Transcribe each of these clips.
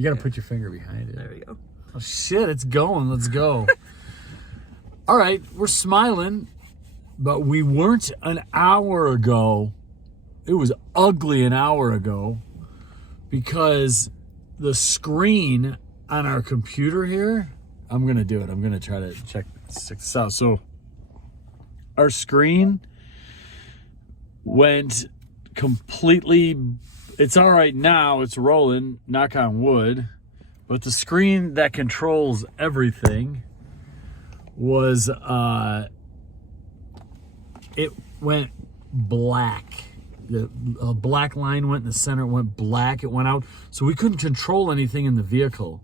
You got to put your finger behind it. There we go. Oh, shit, it's going. Let's go. All right, we're smiling, but we weren't an hour ago. It was ugly an hour ago because the screen on our computer here, I'm going to do it. I'm going to try to check this out. So our screen went completely, it's all right now, it's rolling, knock on wood, but the screen that controls everything was, it went black. The black line went in the center, it went black, it went out, so we couldn't control anything in the vehicle.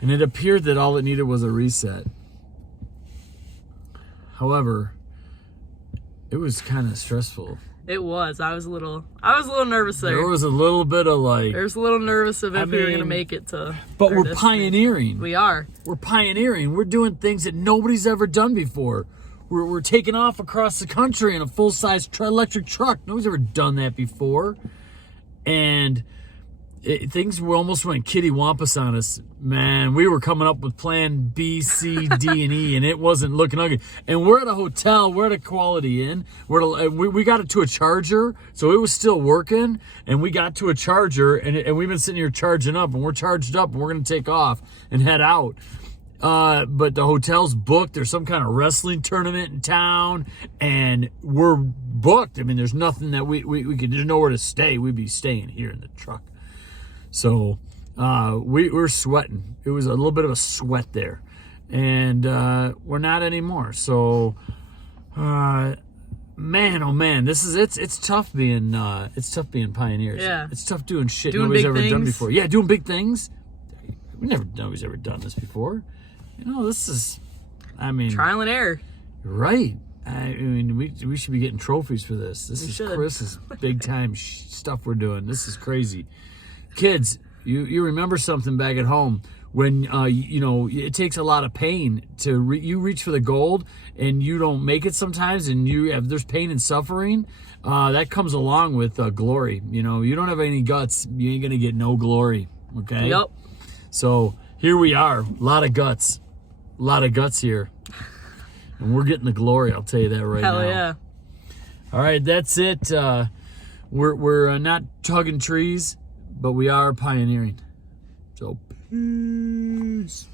And it appeared that all it needed was a reset. However, it was kind of stressful. It was. I was a little nervous there. There was a little bit of like... There's a little nervous of if we were going to make it to... But we're pioneering. We are. We're pioneering. We're doing things that nobody's ever done before. We're taking off across the country in a full-size electric truck. Nobody's ever done that before. And things almost went kittywampus on us. Man, we were coming up with plan B, C, D, and E, and it wasn't looking ugly. And we're at a hotel. We're at a Quality Inn. We got it to a charger, so it was still working. And we got to a charger, and we've been sitting here charging up, and we're charged up, and we're going to take off and head out. But the hotel's booked. There's some kind of wrestling tournament in town, and we're booked. I mean, there's nothing that we could, there's nowhere to stay. We'd be staying here in the truck. So we're sweating. It was a little bit of a sweat there, and we're not anymore. So, man, oh man, it's tough being pioneers. Yeah, it's tough doing shit nobody's ever done before. Yeah, doing big things. Nobody's ever done this before. You know, this is, I mean, trial and error. Right. I mean, we should be getting trophies for this. This is Chris's big time stuff we're doing. This is crazy. Kids, you remember something back at home when you know, it takes a lot of pain to you reach for the gold and you don't make it sometimes, and there's pain and suffering. That comes along with glory. You know, you don't have any guts, you ain't gonna get no glory. Okay. Yep. So here we are, a lot of guts here, and we're getting the glory. I'll tell you that right now. Hell yeah. All right, that's it. We're not tugging trees, but we are pioneering. So peace.